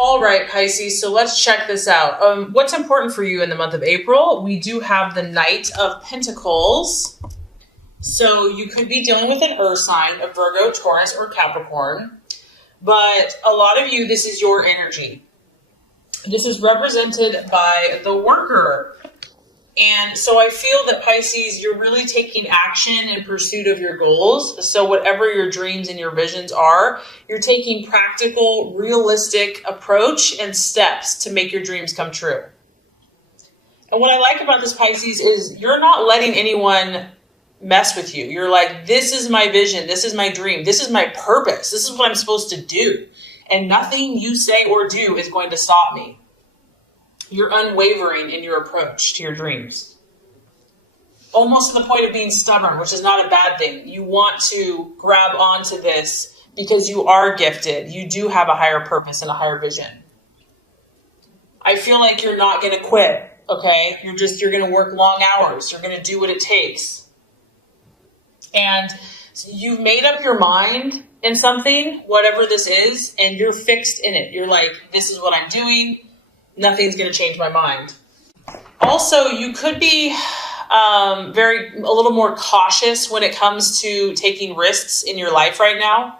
All right, Pisces, so let's check this out. What's important for you in the month of April? We do have the Knight of Pentacles. So you could be dealing with an earth sign, a Virgo, Taurus, or Capricorn. But a lot of you, this is your energy. This is represented by the worker. And so I feel that, Pisces, you're really taking action in pursuit of your goals. So whatever your dreams and your visions are, you're taking practical, realistic approach and steps to make your dreams come true. And what I like about this, Pisces, is you're not letting anyone mess with you. You're like, this is my vision. This is my dream. This is my purpose. This is what I'm supposed to do. And nothing you say or do is going to stop me. You're unwavering in your approach to your dreams. Almost to the point of being stubborn, which is not a bad thing. You want to grab onto this because you are gifted. You do have a higher purpose and a higher vision. I feel like you're not going to quit, okay? You're going to work long hours. You're going to do what it takes. And you've made up your mind in something, whatever this is, and you're fixed in it. You're like, this is what I'm doing. Nothing's going to change my mind. Also, you could be a little more cautious when it comes to taking risks in your life right now.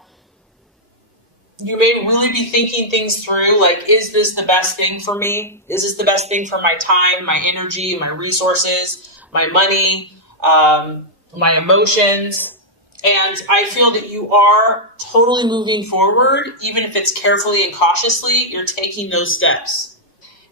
You may really be thinking things through, like, is this the best thing for me? Is this the best thing for my time, my energy, my resources, my money, my emotions? And I feel that you are totally moving forward, even if it's carefully and cautiously, you're taking those steps.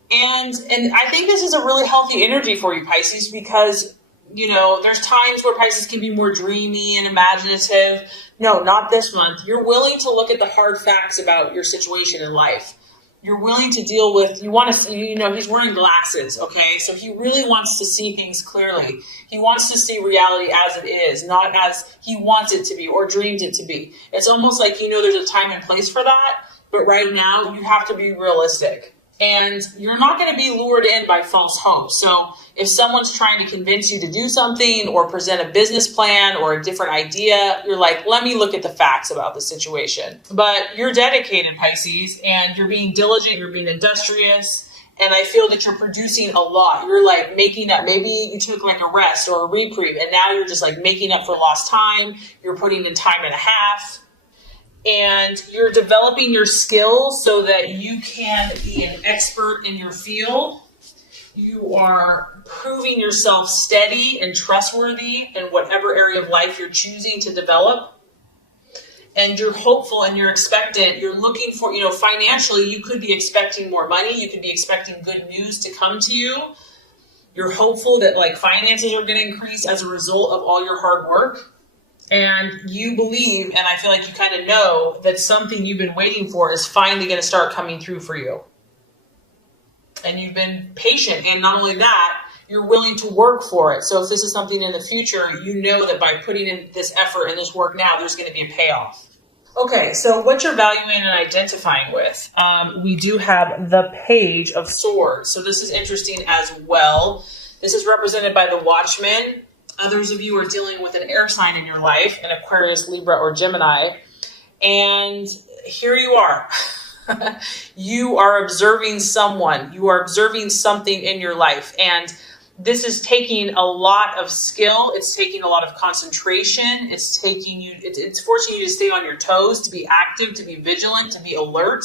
And I think this is a really healthy energy for you, Pisces, because, there's times where Pisces can be more dreamy and imaginative. No, not this month. You're willing to look at the hard facts about your situation in life. You're willing to deal with, he's wearing glasses, okay? So he really wants to see things clearly. He wants to see reality as it is, not as he wants it to be or dreams it to be. It's almost like, there's a time and place for that, but right now you have to be realistic. And you're not going to be lured in by false hope. So if someone's trying to convince you to do something or present a business plan or a different idea, you're like, let me look at the facts about the situation. But you're dedicated, Pisces, and you're being diligent, you're being industrious. And I feel that you're producing a lot. You're like making up, maybe you took like a rest or a reprieve, and now you're just like making up for lost time. You're putting in time and a half. And you're developing your skills so that you can be an expert in your field. You are proving yourself steady and trustworthy in whatever area of life you're choosing to develop. And you're hopeful and you're expectant. You're looking for, financially, you could be expecting more money. You could be expecting good news to come to you. You're hopeful that finances are going to increase as a result of all your hard work. And you believe, and I feel like you kind of know, that something you've been waiting for is finally going to start coming through for you. And you've been patient. And not only that, you're willing to work for it. So if this is something in the future, you know that by putting in this effort and this work now, there's going to be a payoff. Okay, so what you're valuing and identifying with. We do have the Page of Swords. So this is interesting as well. This is represented by the Watchman. Others of you are dealing with an air sign in your life, an Aquarius, Libra, or Gemini. And here you are. You are observing someone. You are observing something in your life. And this is taking a lot of skill. It's taking a lot of concentration. It's forcing you to stay on your toes, to be active, to be vigilant, to be alert.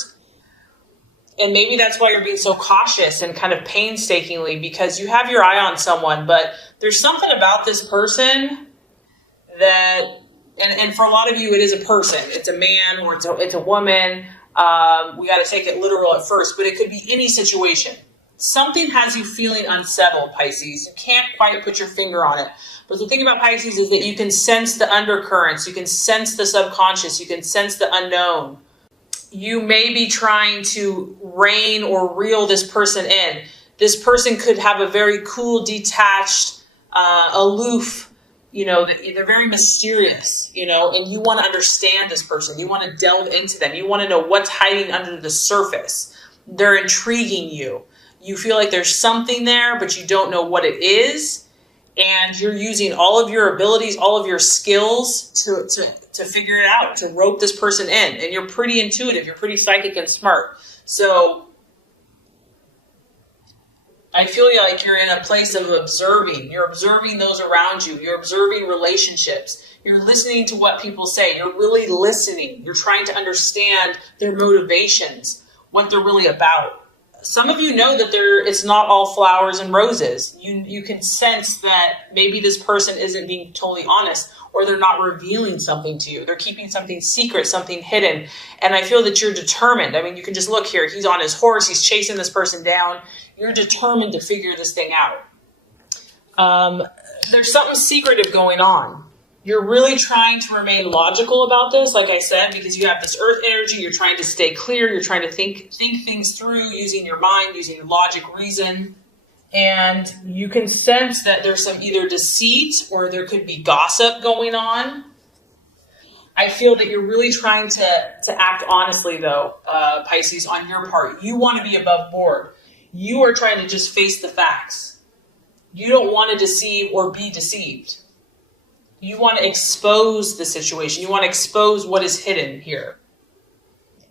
And maybe that's why you're being so cautious and kind of painstakingly, because you have your eye on someone, but there's something about this person that, and for a lot of you, it is a person. It's a man or it's a woman. We got to take it literal at first, but it could be any situation. Something has you feeling unsettled, Pisces. You can't quite put your finger on it. But the thing about Pisces is that you can sense the undercurrents. You can sense the subconscious. You can sense the unknown. You may be trying to rein or reel this person in. This person could have a very cool, detached, aloof, they're very mysterious, and you want to understand this person. You want to delve into them. You want to know what's hiding under the surface. They're intriguing you. You feel like there's something there, but you don't know what it is. And you're using all of your abilities, all of your skills to to figure it out, to rope this person in. And you're pretty intuitive. You're pretty psychic and smart. So I feel like you're in a place of observing. You're observing those around you. You're observing relationships. You're listening to what people say. You're really listening. You're trying to understand their motivations, what they're really about. Some of you know that it's not all flowers and roses. You can sense that maybe this person isn't being totally honest, or they're not revealing something to you. They're keeping something secret, something hidden. And I feel that you're determined. I mean, you can just look here. He's on his horse. He's chasing this person down. You're determined to figure this thing out. There's something secretive going on. You're really trying to remain logical about this, like I said, because you have this earth energy. You're trying to stay clear. You're trying to think things through using your mind, using your logic, reason. And you can sense that there's some either deceit or there could be gossip going on. I feel that you're really trying to act honestly, though, Pisces, on your part. You want to be above board. You are trying to just face the facts. You don't want to deceive or be deceived. You want to expose the situation. You want to expose what is hidden here.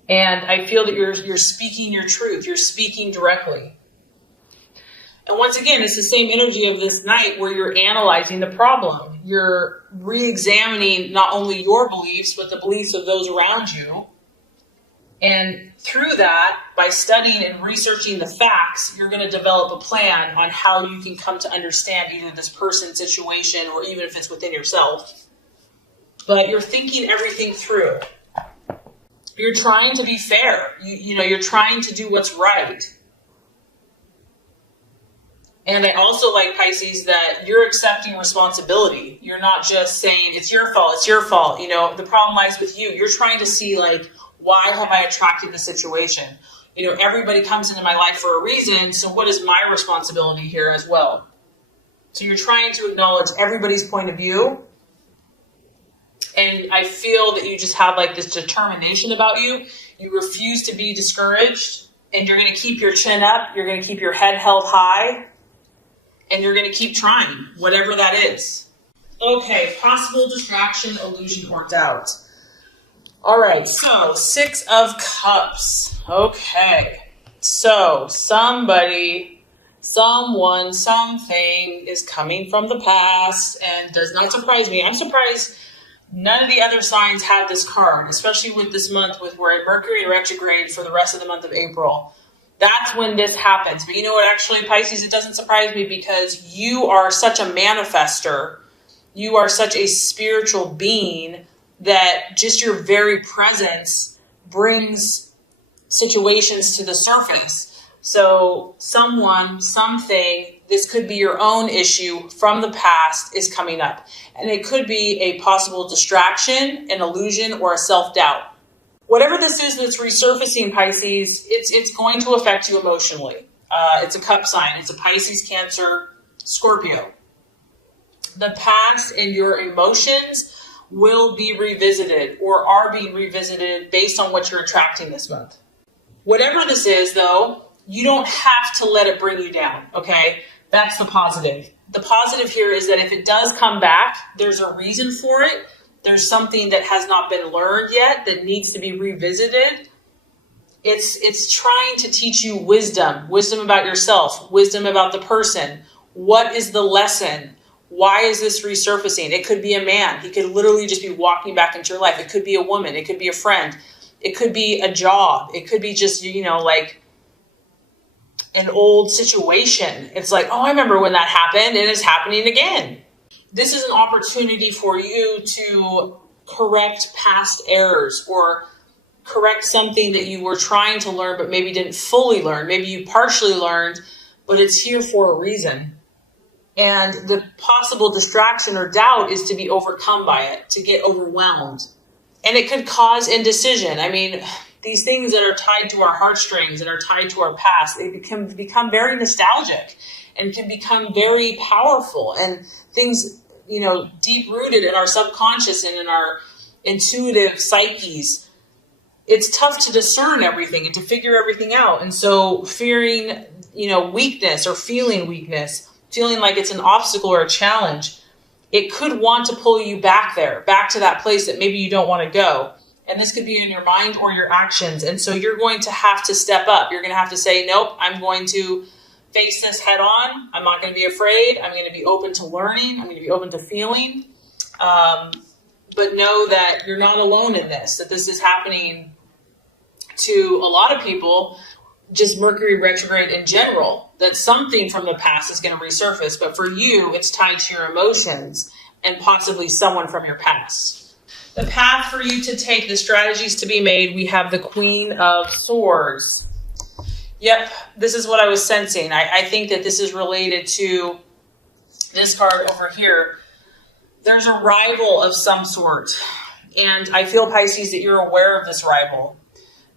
And I feel that you're speaking your truth. You're speaking directly. And once again, it's the same energy of this night where you're analyzing the problem. You're re-examining not only your beliefs, but the beliefs of those around you. And through that, by studying and researching the facts, you're going to develop a plan on how you can come to understand either this person's situation or even if it's within yourself. But you're thinking everything through. You're trying to be fair. You're trying to do what's right. And I also like, Pisces, that you're accepting responsibility. You're not just saying, it's your fault, it's your fault. The problem lies with you. You're trying to see, why have I attracted the situation? Everybody comes into my life for a reason, so what is my responsibility here as well? So you're trying to acknowledge everybody's point of view. And I feel that you just have this determination about you. You refuse to be discouraged, and you're going to keep your chin up. You're going to keep your head held high, and you're going to keep trying, whatever that is. Okay, possible distraction, illusion, or doubt. All right, so 6 of Cups. Okay, so somebody, someone, something is coming from the past and does not surprise me. I'm surprised none of the other signs have this card, especially with this month with we're at Mercury retrograde for the rest of the month of April. That's when this happens. But you know what, actually, Pisces, it doesn't surprise me because you are such a manifester. You are such a spiritual being that just your very presence brings situations to the surface. So someone, something, this could be your own issue from the past is coming up. And it could be a possible distraction, an illusion, or a self-doubt. Whatever this is that's resurfacing, Pisces, it's going to affect you emotionally. It's a cup sign. It's a Pisces, Cancer, Scorpio. The past and your emotions will be revisited or are being revisited based on what you're attracting this month. Whatever this is, though, you don't have to let it bring you down, okay? That's the positive. The positive here is that if it does come back, there's a reason for it. There's something that has not been learned yet that needs to be revisited. It's trying to teach you wisdom about yourself, wisdom about the person. What is the lesson? Why is this resurfacing? It could be a man. He could literally just be walking back into your life. It could be a woman. It could be a friend. It could be a job. It could be just, an old situation. It's like, oh, I remember when that happened and it's happening again. This is an opportunity for you to correct past errors or correct something that you were trying to learn but maybe didn't fully learn. Maybe you partially learned, but it's here for a reason. And the possible distraction or doubt is to be overcome by it, to get overwhelmed. And it could cause indecision. I mean, these things that are tied to our heartstrings and are tied to our past, they become very nostalgic and can become very powerful. And things, deep-rooted in our subconscious and in our intuitive psyches, it's tough to discern everything and to figure everything out. And so fearing, weakness or feeling weakness, feeling like it's an obstacle or a challenge, it could want to pull you back there, back to that place that maybe you don't want to go. And this could be in your mind or your actions. And so you're going to have to step up. You're going to have to say, nope, I'm going to face this head on. I'm not going to be afraid. I'm going to be open to learning. I'm going to be open to feeling. But know that you're not alone in this, that this is happening to a lot of people, just Mercury retrograde in general, that something from the past is going to resurface. But for you, it's tied to your emotions and possibly someone from your past. The path for you to take, the strategies to be made, we have the Queen of Swords. Yep, this is what I was sensing. I think that this is related to this card over here. There's a rival of some sort. And I feel, Pisces, that you're aware of this rival.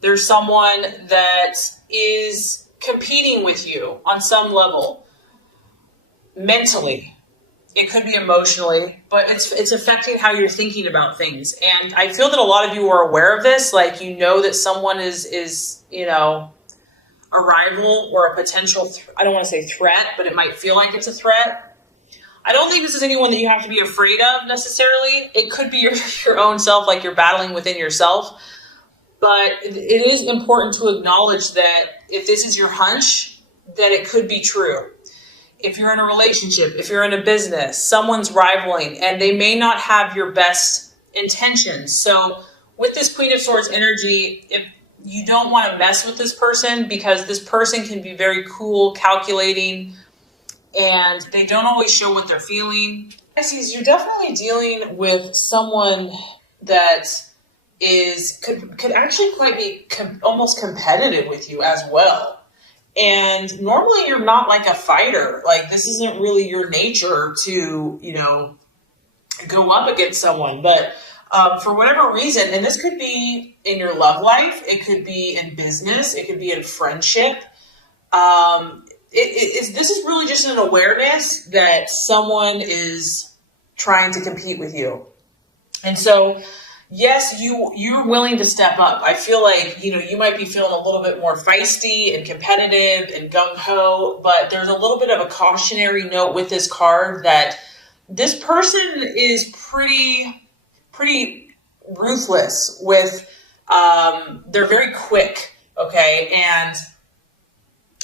There's someone that is competing with you on some level. Mentally. It could be emotionally, but it's affecting how you're thinking about things. And I feel that a lot of you are aware of this. Like, you know that someone is you know, a rival or a potential, I don't want to say threat, but it might feel like it's a threat. I don't think this is anyone that you have to be afraid of necessarily. It could be your own self, like you're battling within yourself. But it is important to acknowledge that if this is your hunch, that it could be true. If you're in a relationship, if you're in a business, someone's rivaling, and they may not have your best intentions. So with this Queen of Swords energy, if you don't want to mess with this person, because this person can be very cool, calculating, and they don't always show what they're feeling. Pisces, you're definitely dealing with someone that could actually quite be almost competitive with you as well. And normally you're not like a fighter. Like, this isn't really your nature to, you know, go up against someone. But for whatever reason, and this could be in your love life, it could be in business, it could be in friendship. This is really just an awareness that someone is trying to compete with you. And so, yes, you're willing to step up. I feel like, you know, you might be feeling a little bit more feisty and competitive and gung-ho, but there's a little bit of a cautionary note with this card that this person is pretty ruthless with, they're very quick, okay? And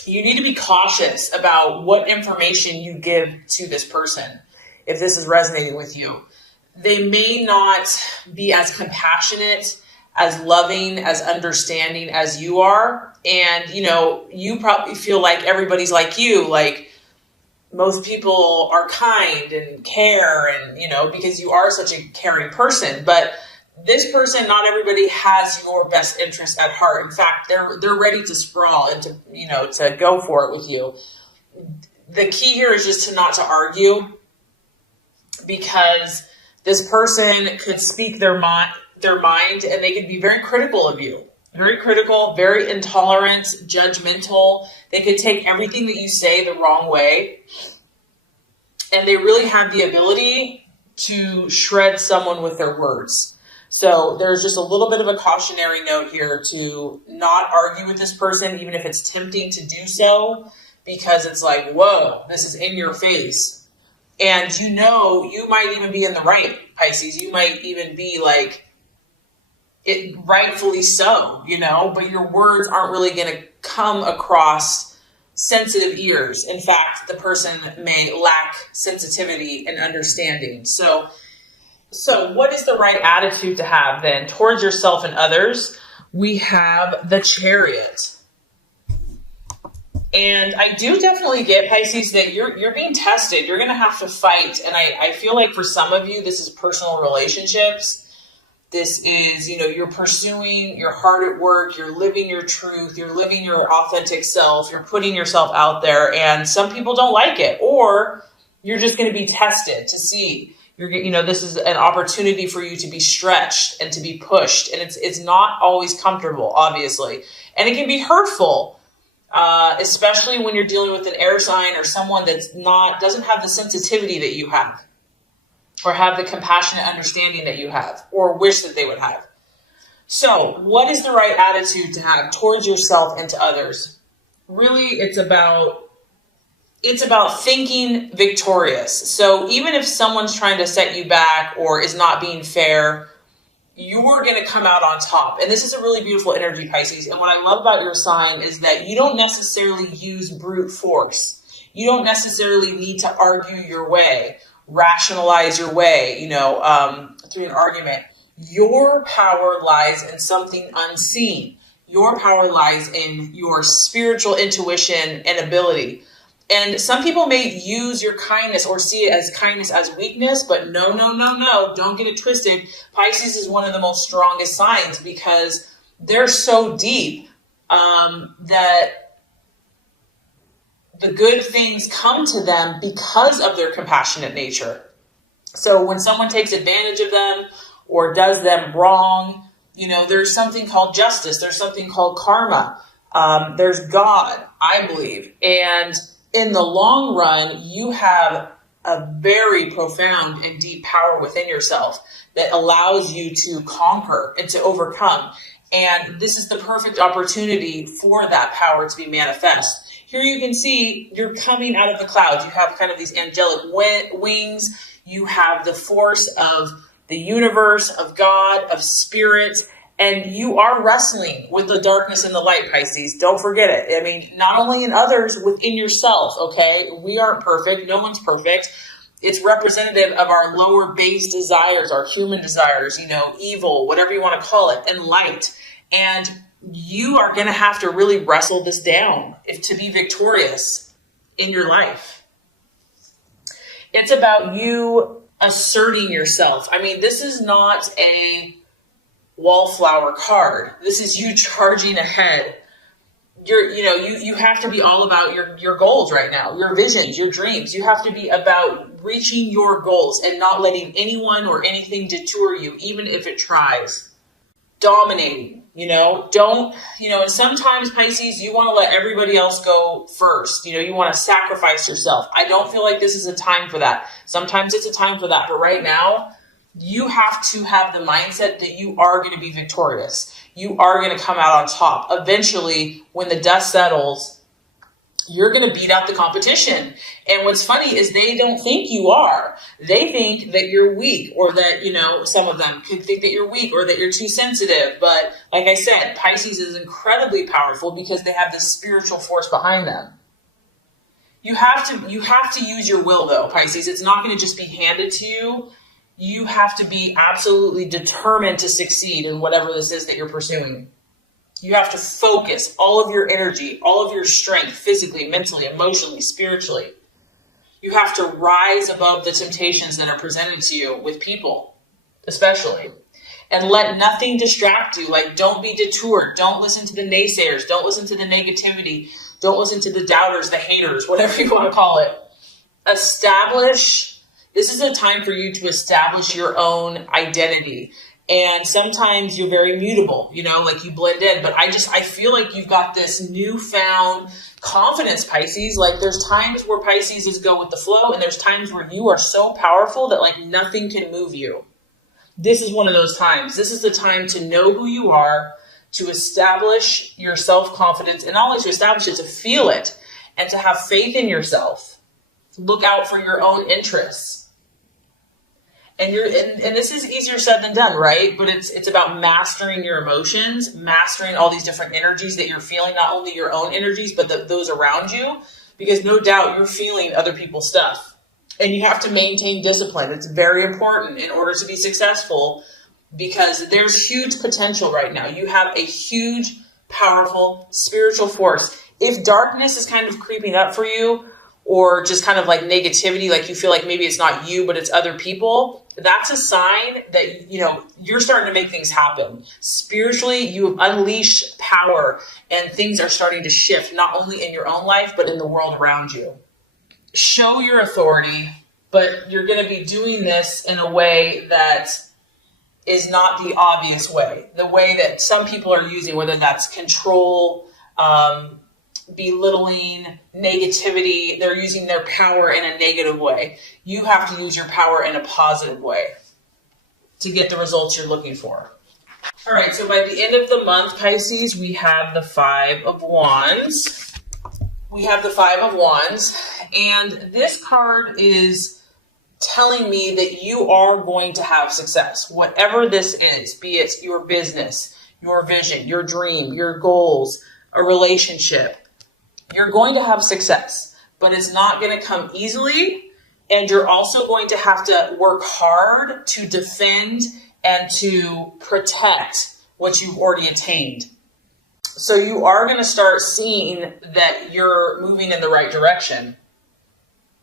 you need to be cautious about what information you give to this person if this is resonating with you. They may not be as compassionate, as loving, as understanding as you are. And, you know, you probably feel like everybody's like you, like most people are kind and care and, you know, because you are such a caring person. But this person, not everybody has your best interest at heart. In fact, they're ready to sprawl and to, you know, to go for it with you. The key here is just not to argue, because this person could speak their mind, and they could be very critical of you. Very critical, very intolerant, judgmental. They could take everything that you say the wrong way. And they really have the ability to shred someone with their words. So there's just a little bit of a cautionary note here to not argue with this person, even if it's tempting to do so, because it's like, whoa, this is in your face. And you know, you might even be in the right, Pisces. You might even be like, it rightfully so, you know, but your words aren't really going to come across sensitive ears. In fact, the person may lack sensitivity and understanding. So what is the right attitude to have then towards yourself and others? We have the Chariot. And I do definitely get, Pisces, that you're being tested. You're going to have to fight. And I feel like for some of you, this is personal relationships. This is, you know, you're pursuing your heart at work. You're living your truth. You're living your authentic self. You're putting yourself out there. And some people don't like it. Or you're just going to be tested to see. You know, this is an opportunity for you to be stretched and to be pushed. And it's not always comfortable, obviously. And it can be hurtful, especially when you're dealing with an air sign or someone doesn't have the sensitivity that you have, or have the compassionate understanding that you have, or wish that they would have. So what is the right attitude to have towards yourself and to others? Really, it's about It's about thinking victorious. So even if someone's trying to set you back or is not being fair, you're going to come out on top. And this is a really beautiful energy, Pisces. And what I love about your sign is that you don't necessarily use brute force. You don't necessarily need to argue your way, rationalize your way, through an argument. Your power lies in something unseen. Your power lies in your spiritual intuition and ability. And some people may use your kindness or see it as kindness as weakness, but no, don't get it twisted. Pisces is one of the most strongest signs because they're so deep that the good things come to them because of their compassionate nature. So when someone takes advantage of them or does them wrong, there's something called justice. There's something called karma. There's God, I believe. And in the long run, you have a very profound and deep power within yourself that allows you to conquer and to overcome. And this is the perfect opportunity for that power to be manifest. Here you can see you're coming out of the clouds. You have kind of these angelic wings. You have the force of the universe, of God, of spirit. And you are wrestling with the darkness and the light, Pisces. Don't forget it. I mean, not only in others, within yourself, okay? We aren't perfect. No one's perfect. It's representative of our lower base desires, our human desires, evil, whatever you want to call it, and light. And you are going to have to really wrestle this down to be victorious in your life. It's about you asserting yourself. I mean, this is not a wallflower card. This is you charging ahead. You have to be all about your goals right now, your visions, your dreams. You have to be about reaching your goals and not letting anyone or anything detour you, even if it tries. Dominating, and sometimes, Pisces, you want to let everybody else go first. You want to sacrifice yourself. I don't feel like this is a time for that. Sometimes it's a time for that, but right now, you have to have the mindset that you are going to be victorious. You are going to come out on top. Eventually, when the dust settles, you're going to beat out the competition. And what's funny is they don't think you are. They think that you're weak, or that, some of them could think that you're weak or that you're too sensitive. But like I said, Pisces is incredibly powerful because they have this spiritual force behind them. You have to use your will, though, Pisces. It's not going to just be handed to you. You have to be absolutely determined to succeed in whatever this is that you're pursuing. You have to focus all of your energy, all of your strength, physically, mentally, emotionally, spiritually. You have to rise above the temptations that are presented to you with people, especially. And let nothing distract you. Like, don't be detoured. Don't listen to the naysayers. Don't listen to the negativity. Don't listen to the doubters, the haters, whatever you want to call it. This is a time for you to establish your own identity. And sometimes you're very mutable, like you blend in. But I feel like you've got this newfound confidence, Pisces. Like, there's times where Pisces is go with the flow, and there's times where you are so powerful that like nothing can move you. This is one of those times. This is the time to know who you are, to establish your self-confidence, and not only to establish it, to feel it, and to have faith in yourself. Look out for your own interests. And this is easier said than done, right? But it's about mastering your emotions, mastering all these different energies that you're feeling, not only your own energies, but those around you, because no doubt you're feeling other people's stuff. And you have to maintain discipline. It's very important in order to be successful, because there's huge potential right now. You have a huge, powerful spiritual force. If darkness is kind of creeping up for you, or just kind of like negativity, like you feel like maybe it's not you, but it's other people, that's a sign that, you're starting to make things happen. Spiritually, you have unleashed power, and things are starting to shift, not only in your own life, but in the world around you. Show your authority, but you're going to be doing this in a way that is not the obvious way, the way that some people are using, whether that's control, belittling, negativity. They're using their power in a negative way. You have to use your power in a positive way to get the results you're looking for. All right, so by the end of the month, Pisces, we have the 5 of Wands. we have the Five of Wands, and this card is telling me that you are going to have success. Whatever this is, be it your business, your vision, your dream, your goals, a relationship, you're going to have success, but it's not going to come easily. And you're also going to have to work hard to defend and to protect what you've already attained. So you are going to start seeing that you're moving in the right direction.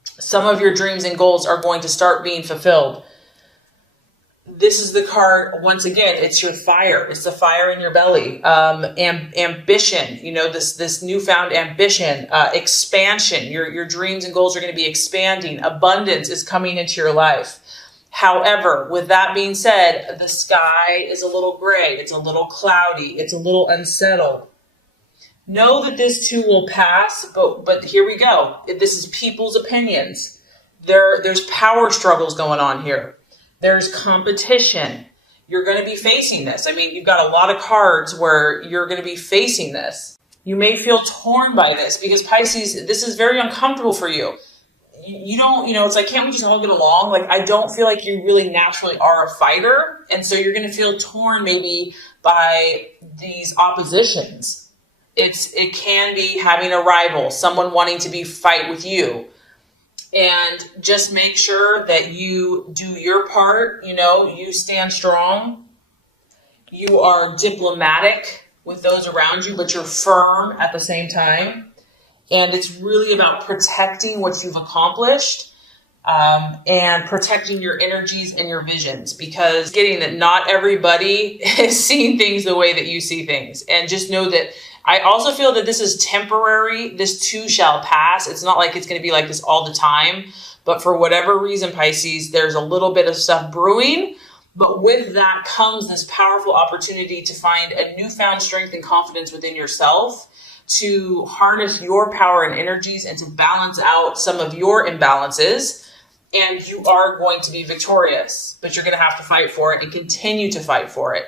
Some of your dreams and goals are going to start being fulfilled. This is the card, once again, it's your fire. It's the fire in your belly. Ambition, this newfound ambition, expansion. Your dreams and goals are going to be expanding. Abundance is coming into your life. However, with that being said, the sky is a little gray. It's a little cloudy. It's a little unsettled. Know that this too will pass, but here we go. This is people's opinions. There's power struggles going on here. There's competition. You're going to be facing this. I mean, you've got a lot of cards where you're going to be facing this. You may feel torn by this because Pisces, this is very uncomfortable for you. You don't, it's like, can't we just all get along? Like, I don't feel like you really naturally are a fighter. And so you're going to feel torn maybe by these oppositions. It can be having a rival, someone wanting to fight with you. And just make sure that you do your part. You stand strong. You are diplomatic with those around you, but you're firm at the same time. And it's really about protecting what you've accomplished and protecting your energies and your visions, because getting that not everybody is seeing things the way that you see things. And just know that I also feel that this is temporary. This too shall pass. It's not like it's going to be like this all the time. But for whatever reason, Pisces, there's a little bit of stuff brewing. But with that comes this powerful opportunity to find a newfound strength and confidence within yourself, to harness your power and energies and to balance out some of your imbalances. And you are going to be victorious, but you're going to have to fight for it and continue to fight for it.